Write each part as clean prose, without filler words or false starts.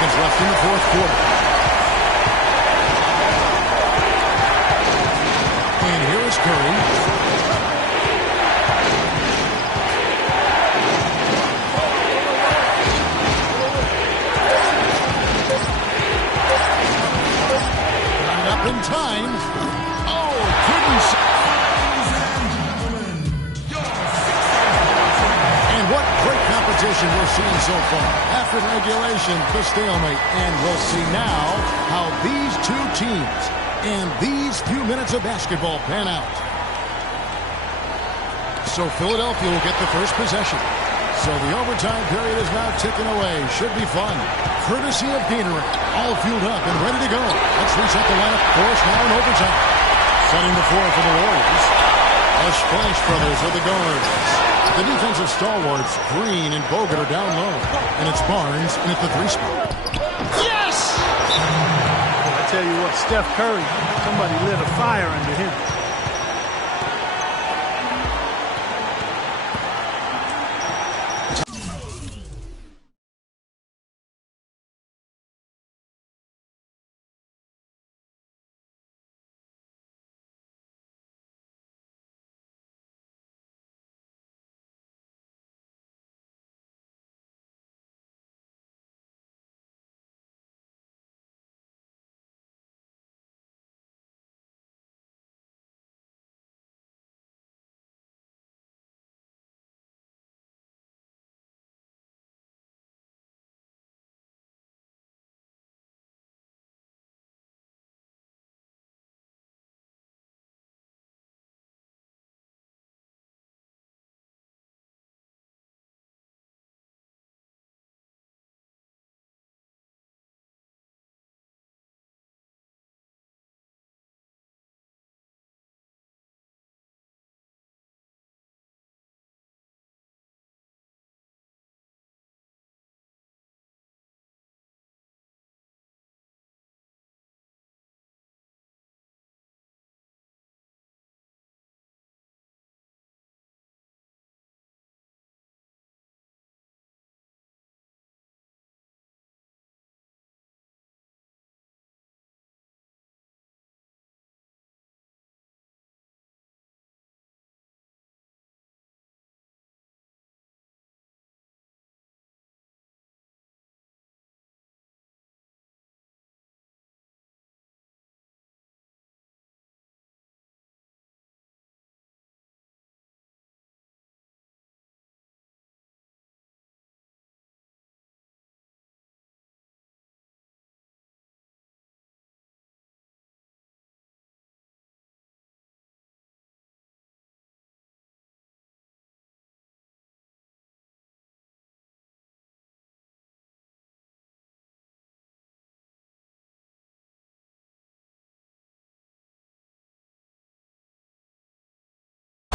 seconds left in the fourth quarter. And here is Curry. Up in time. Oh, couldn't. And what great competition we're seeing so far. After regulation, the stalemate. And we'll see now how these two teams and these few minutes of basketball pan out. So Philadelphia will get the first possession. So the overtime period is now ticking away. Should be fun. Courtesy of Gatorade. All fueled up and ready to go. Let's reset the lineup for us now in overtime. Setting the floor for the Warriors. The Splash Brothers are the guards. The defensive stalwarts, Green and Bogut, are down low. And it's Barnes in at the 3 spot. Yes! I tell you what, Steph Curry, somebody lit a fire under him.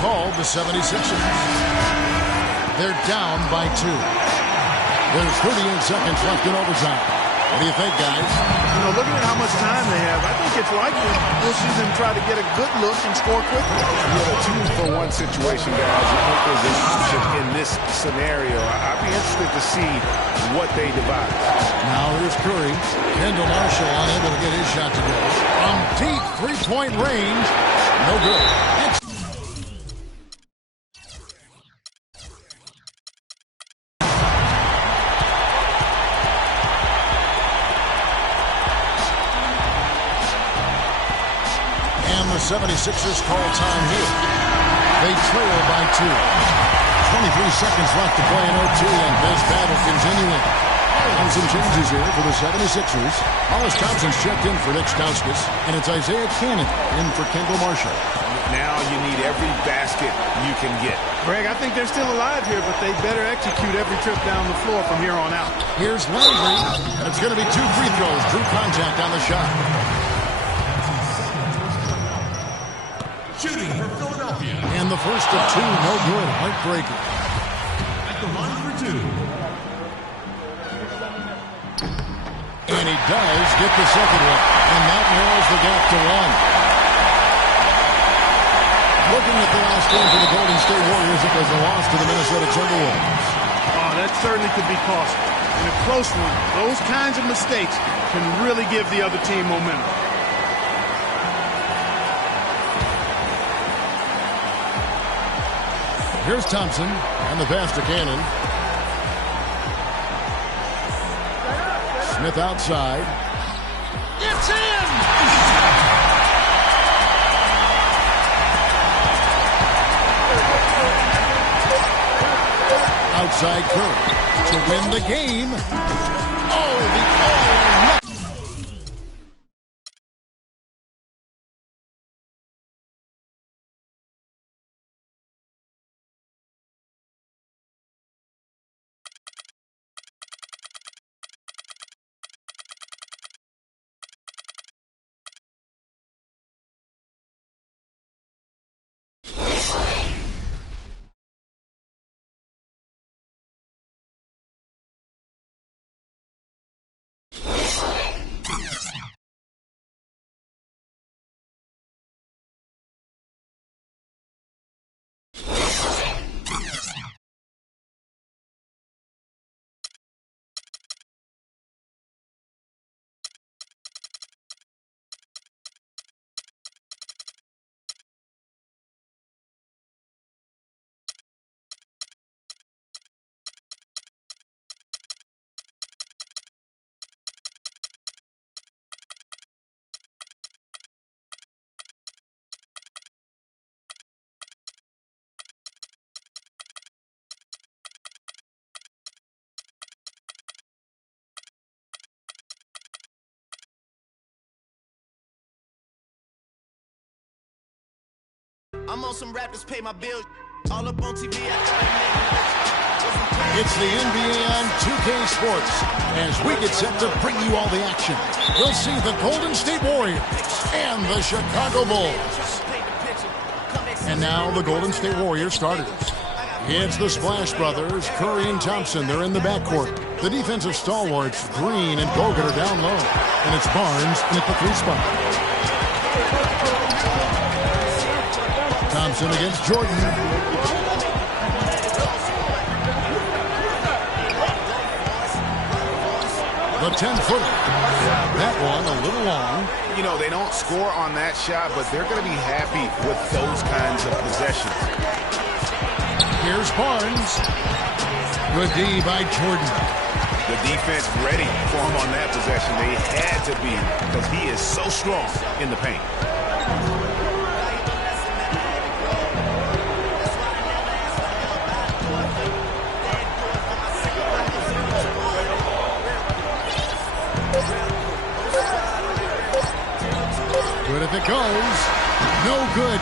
Called the 76ers. They're down by 2. There's 38 seconds left in overtime. What do you think, guys? You know, looking at how much time they have, I think it's likely we'll see them try to get a good look and score quickly. Yeah, the 2-for-1 situation, guys, is an option in this scenario. I'd be interested to see what they devise. Now here's Curry. Kendall Marshall unable to get his shot to go. From deep three-point range. No good. The 76ers call time here. They trail by 2. 23 seconds left to play in OT, and this battle continuing. And some changes here for the 76ers. Hollis Thompson's checked in for Nick Stauskas, and it's Isaiah Cannon in for Kendall Marshall. Now you need every basket you can get. Greg, I think they're still alive here, but they better execute every trip down the floor from here on out. Here's Landry, and it's going to be 2 free throws. Drew contact on the shot. Shooting for Philadelphia. And the first of 2, no good. Heartbreaker. At the line for 2. And he does get the second one. And that narrows the gap to 1. Looking at the last game for the Golden State Warriors, it was a loss to the Minnesota Timberwolves. Oh, that certainly could be costly. In a close one, those kinds of mistakes can really give the other team momentum. Here's Thompson, and the pass to Cannon. Smith outside. It's in! Outside Curry to win the game. Oh, the all-or-nothing. I'm on some rappers pay my bills. All up on TV. It's the NBA on 2K Sports as we get set to bring you all the action. We'll see the Golden State Warriors and the Chicago Bulls. And now the Golden State Warriors starters. It's the Splash Brothers, Curry and Thompson. They're in the backcourt. The defensive stalwarts, Green and Bogut, are down low. And it's Barnes in at the 3 spot. Thompson against Jordan. The 10-footer. That one a little long. You know, they don't score on that shot, but they're going to be happy with those kinds of possessions. Here's Barnes. Good D by Jordan. The defense ready for him on that possession. They had to be because he is so strong in the paint. Good if it goes. No good.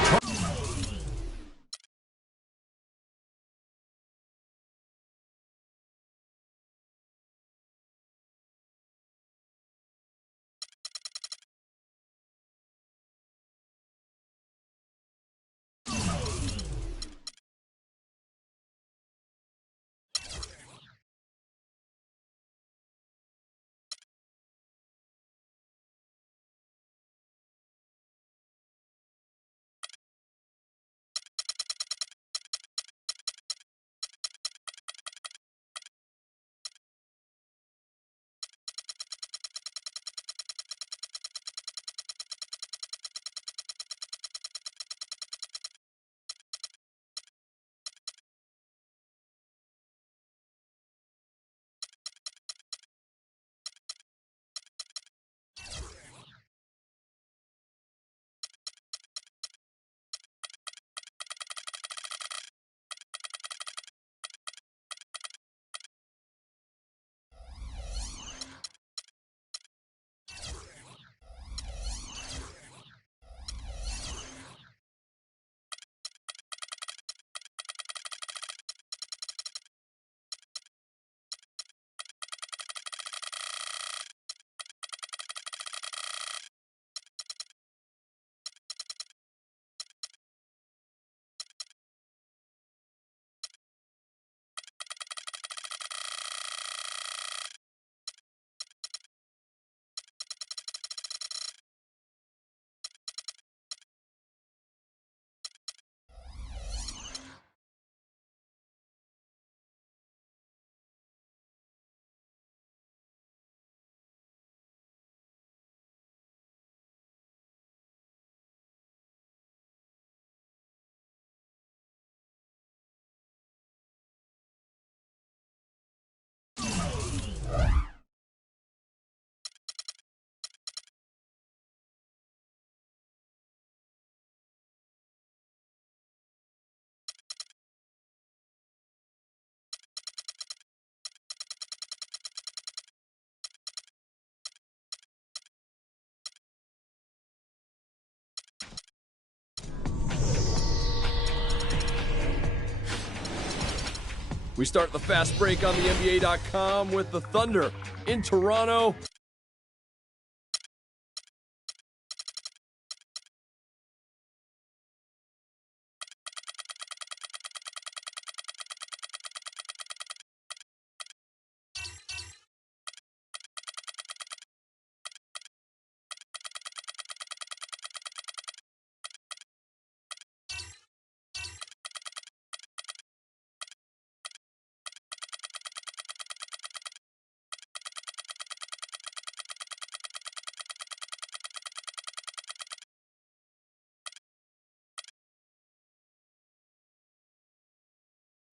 We start the fast break on the NBA.com with the Thunder in Toronto.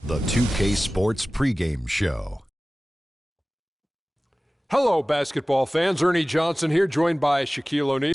The 2K Sports pregame show. Hello, basketball fans. Ernie Johnson here, joined by Shaquille O'Neal.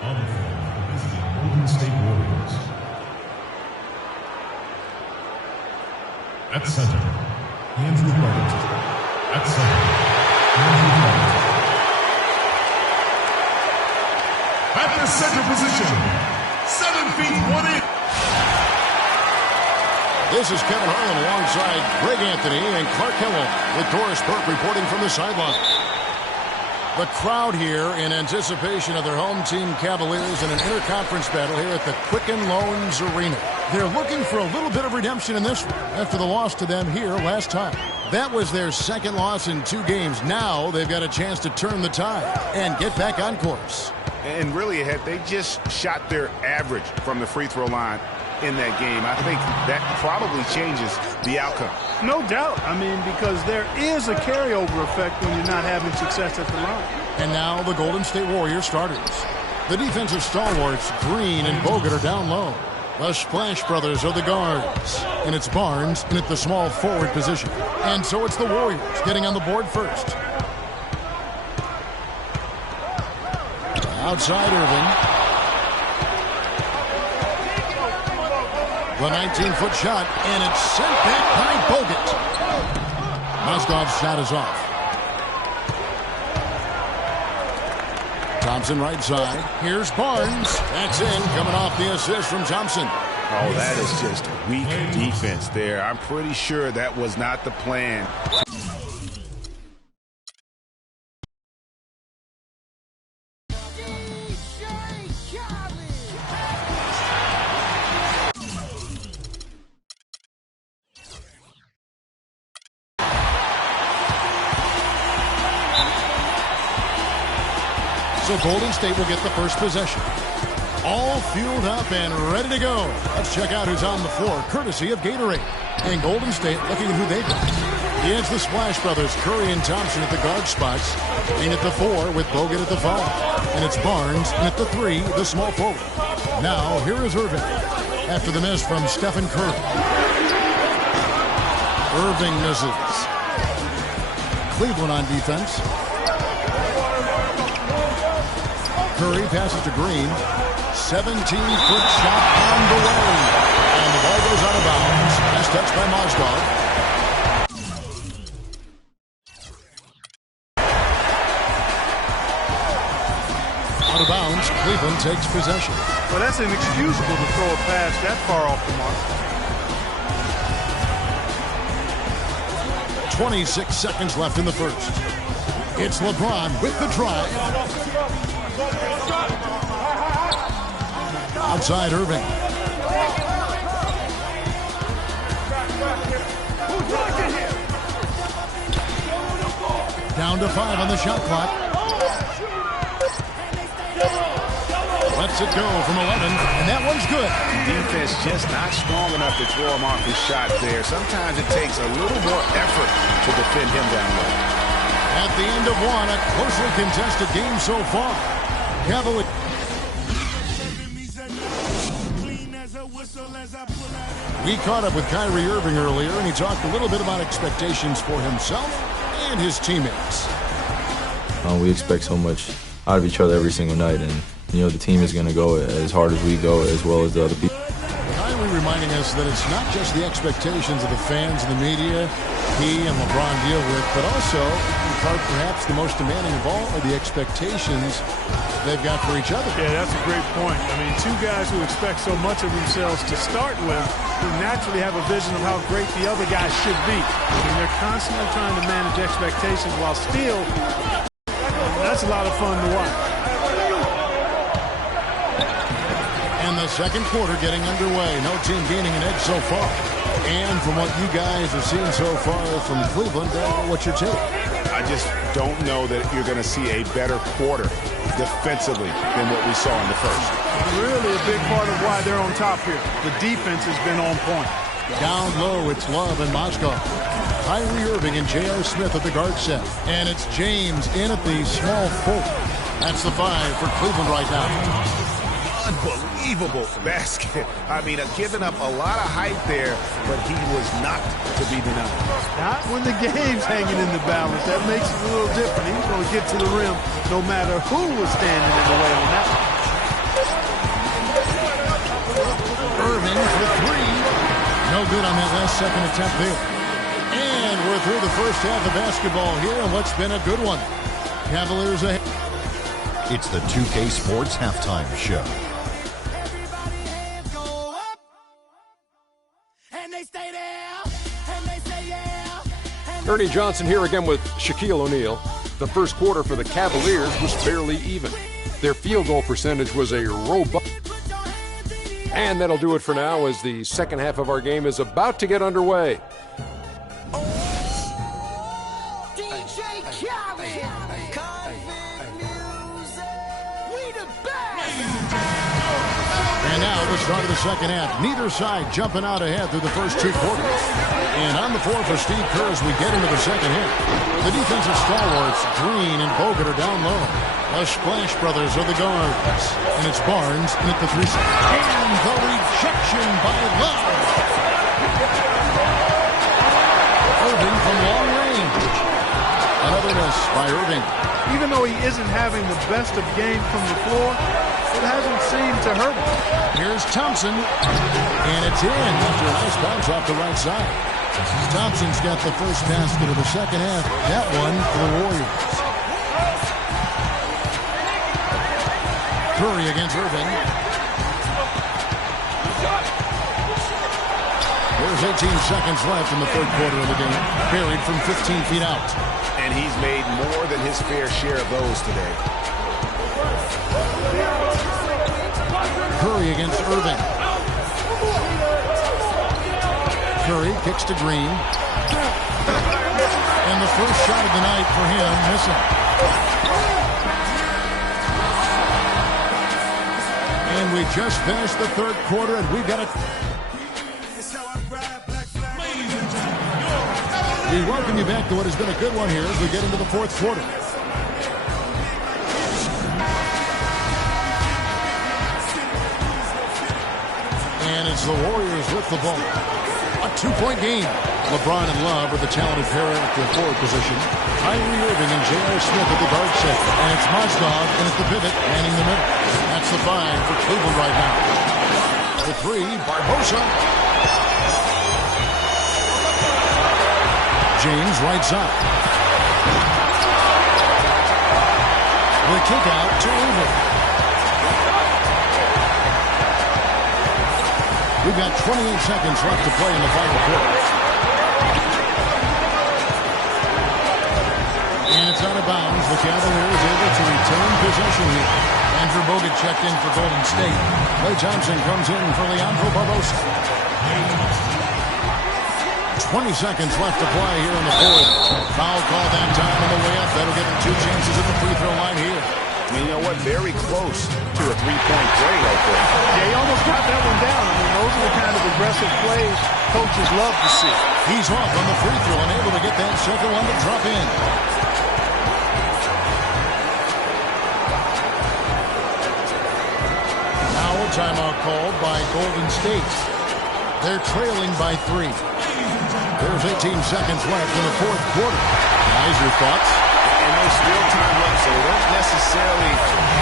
On the floor, visiting Golden State Warriors. At center, Andrew Bogut. At center, Andrew Bogut. At the center position, 7 feet 1 inch. This is Kevin Harlan alongside Greg Anthony and Clark Hillel with Doris Burke reporting from the sideline. The crowd here in anticipation of their home team Cavaliers in an interconference battle here at the Quicken Loans Arena. They're looking for a little bit of redemption in this one after the loss to them here last time. That was their second loss in 2 games. Now they've got a chance to turn the tide and get back on course. And really, had they just shot their average from the free throw line in that game, I think that probably changes the outcome. No doubt. I mean, because there is a carryover effect when you're not having success at the line. And now the Golden State Warriors starters. The defensive stalwarts, Green and Bogut, are down low. The Splash Brothers are the guards. And it's Barnes in at the small forward position. And so it's the Warriors getting on the board first. Outside Irving. The 19-foot shot, and it's sent back by Bogut. Mozgov's shot is off. Thompson right side. Here's Barnes. That's in, coming off the assist from Thompson. Oh, that is just weak defense there. I'm pretty sure that was not the plan. So Golden State will get the first possession. All fueled up and ready to go. Let's check out who's on the floor, courtesy of Gatorade. And Golden State looking at who they've got. It's the Splash Brothers, Curry and Thompson at the guard spots. Green at the 4 with Bogut at the 5. And it's Barnes and at the 3, the small forward. Now here is Irving after the miss from Stephen Curry. Irving misses. Cleveland on defense. Curry passes to Green. 17-foot shot on the way. And the ball goes out of bounds. Last touch by Mozgov. Out of bounds, Cleveland takes possession. Well, that's inexcusable to throw a pass that far off the mark. 26 seconds left in the first. It's LeBron with the drive. Outside Irving. Down to 5 on the shot clock. Lets it go from 11, and that one's good. Defense just not strong enough to throw him off his shot there. Sometimes it takes a little more effort to defend him down low. At the end of one, a closely contested game so far. Cavaliers. We caught up with Kyrie Irving earlier, and he talked a little bit about expectations for himself and his teammates. We expect so much out of each other every single night, and you know the team is going to go as hard as we go, as well as the other people. Kyrie reminding us that it's not just the expectations of the fans and the media he and LeBron deal with, but also, in part, perhaps the most demanding of all are the expectations they've got for each other. Yeah, that's a great point. I mean, two guys who expect so much of themselves to start with, who naturally have a vision of how great the other guy should be. I mean, they're constantly trying to manage expectations while still, that's a lot of fun to watch. And the second quarter getting underway. No team gaining an edge so far. And from what you guys have seen so far from Cleveland, what's your take? I just don't know that you're going to see a better quarter defensively than what we saw in the first. Really a big part of why they're on top here. The defense has been on point. Down low, it's Love and Mozgov. Kyrie Irving and J.R. Smith at the guard set. And it's James in at the small forward. That's the 5 for Cleveland right now. Unbelievable basket. I mean, giving up a lot of height there, but he was not to be denied. Not when the game's hanging in the balance. That makes it a little different. He's going to get to the rim no matter who was standing in the way on that one. Irving for 3. No good on that last second attempt there. And we're through the first half of basketball here, and what's been a good one. Cavaliers ahead. It's the 2K Sports Halftime Show. Ernie Johnson here again with Shaquille O'Neal. The first quarter for the Cavaliers was fairly even. Their field goal percentage was a robust. And that'll do it for now as the second half of our game is about to get underway. And now the start of the second half. Neither side jumping out ahead through the first 2 quarters. And on the floor for Steve Kerr as we get into the second half. The defensive stalwarts, Green and Bogut, are down low. The Splash Brothers are the guards. And it's Barnes in at the 3. And the rejection by Love. Irving from long range. Another miss by Irving. Even though he isn't having the best of games from the floor, it hasn't seemed to hurt him. Here's Thompson, and it's in after a nice bounce off the right side. Thompson's got the first basket of the second half. That one for the Warriors. Curry against Irving. There's 18 seconds left in the third quarter of the game. Buried from 15 feet out. And he's made more than his fair share of those today. Curry against Irving. Curry kicks to Green. And the first shot of the night for him, missing. And we just finished the third quarter, and we've got it. We welcome you back to what has been a good one here as we get into the fourth quarter. And it's the Warriors with the ball. A 2-point game. LeBron and Love are the talented pair at the forward position. Kyrie Irving and J.R. Smith at the guard set. And it's Mozgov in at the pivot, manning the middle. That's the 5 for Cleveland right now. The 3, Barbosa. James right side. The kick out to Irving. We've got 28 seconds left to play in the final quarter. And it's out of bounds. The Cavaliers able to retain possession here. Andrew Bogut checked in for Golden State. Klay Thompson comes in for Leandro Barbosa. 20 seconds left to play here in the fourth. Foul call that time on the way up. That'll give him 2 chances at the free throw line here. You know what? Very close to a three-point play right there. Yeah, he almost got that one down. I mean, those are the kind of aggressive plays coaches love to see. He's off on the free throw and able to get that second one to drop in. Now a timeout called by Golden State. They're trailing by 3. There's 18 seconds left in the fourth quarter. Guys, your thoughts? And there's still time left, so they don't necessarily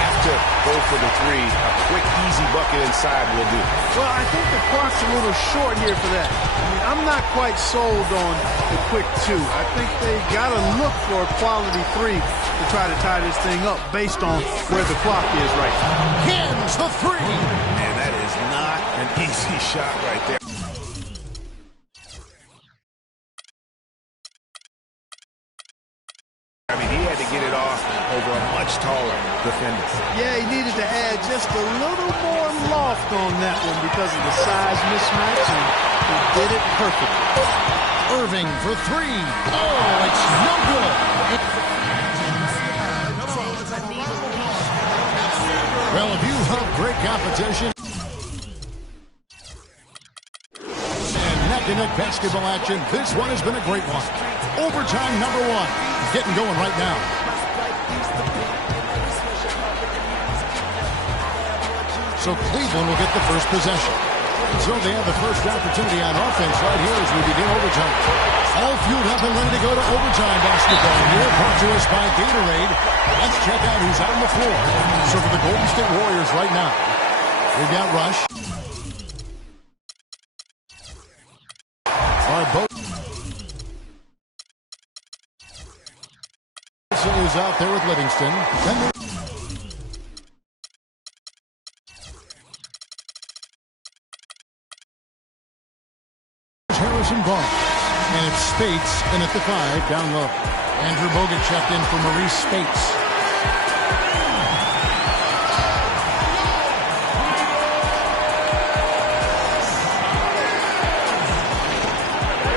have to go for the three. A quick, easy bucket inside will do. Well, I think the clock's a little short here for that. I mean, I'm not quite sold on the quick 2. I think they got to look for a quality 3 to try to tie this thing up based on where the clock is right now. Hands the 3. Man, that is not an easy shot right there. I mean, he had to get it off over a much taller defender. Yeah, he needed to add just a little more loft on that one because of the size mismatch, and he did it perfectly. Irving for 3. Oh, it's no good. Well, if you have great competition and neck-to-neck basketball action, this one has been a great one. Overtime number 1. Getting going right now. So Cleveland will get the first possession. So they have the first opportunity on offense right here as we begin overtime. All fueled up and ready to go to overtime basketball. Here, brought to us by Gatorade. Let's check out who's on the floor. So for the Golden State Warriors right now, we've got Rush. Is out there with Livingston. Then Harrison Barnes. And it's Spates in at the 5 down low. Andrew Bogut checked in for Maurice Spates.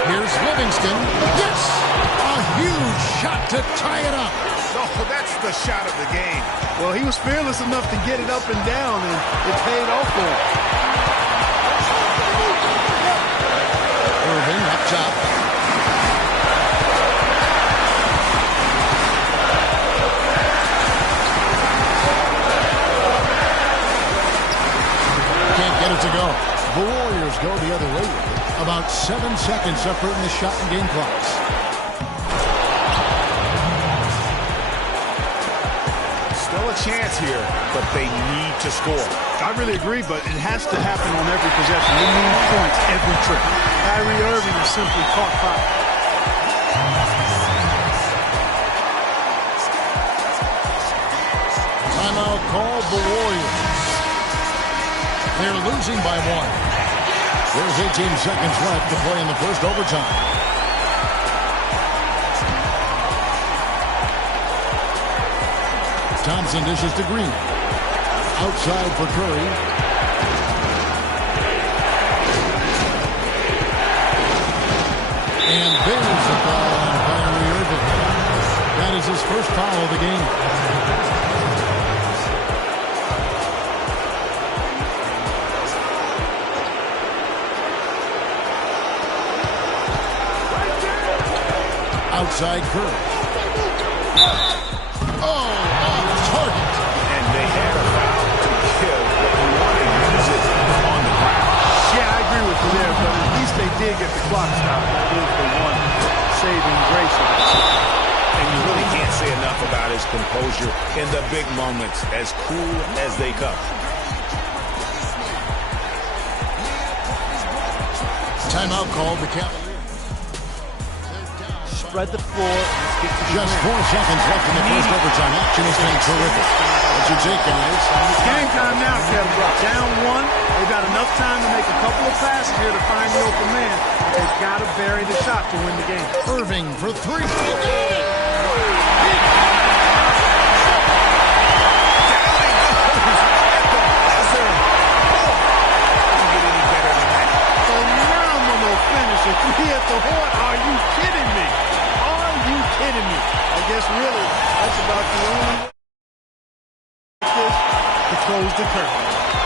Here's Livingston. Yes! A huge shot to tie it up. Oh, that's the shot of the game. Well, he was fearless enough to get it up and down, and it paid off for him. Irving up top. Can't get it to go. The Warriors go the other way. About 7 seconds separating the shot and game clocks. Still a chance here, but they need to score. I really agree, but it has to happen on every possession. They need points every trip. Kyrie Irving is simply caught foul. Timeout called the Warriors. They're losing by 1. There's 18 seconds left to play in the first overtime. Thompson dishes to Green. Outside for Curry. And there's a foul on Kyrie Irving. That is his first foul of the game. Outside Curry. Oh, off target. And they had a foul to kill, but you want to use it on the ground. Yeah, I agree with you there, but at least they did get the clock stopped. That is the one saving grace of it. And you really can't say enough about his composure in the big moments, as cool as they come. Timeout called the Cavaliers. Spread the floor. Just 4 seconds left in the first overtime. Action has been terrific. What's your take, guys? Game time now, Kevin. Down 1. They've got enough time to make a couple of passes here to find the open man. They've got to bury the shot to win the game. Irving for 3. guess really that's about the only way to close the curtain.